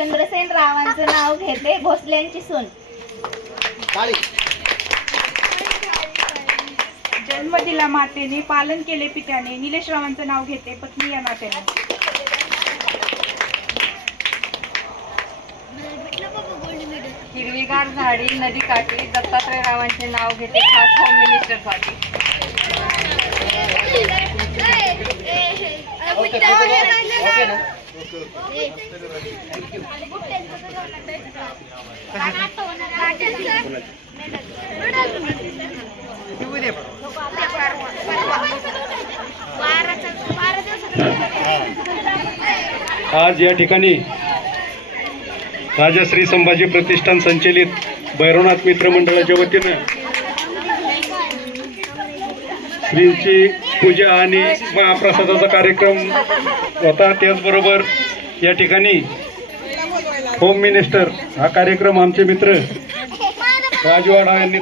चंद्रसेन रावांचं नाव घेते, भोसल्यांची सून. जन्म दिला मातेने, पालन केले पित्याने, निलेश रावांचं नाव घेते, पत्नी या नात्याने. हिरवीगार झाडी नदी काठी, दत्तात्रय रावांचे नाव घेते, खास होम मिनिस्टरसाठी. आज या ठिकाणी राजश्री संभाजी प्रतिष्ठान संचलित भैरवनाथ मित्र मंडळाच्या वतीनं श्रींची पूजा आणि महाप्रसादाचा कार्यक्रम होता. त्याचबरोबर या ठिकाणी होम मिनिस्टर हा कार्यक्रम आमचे मित्र राजवाडा यांनी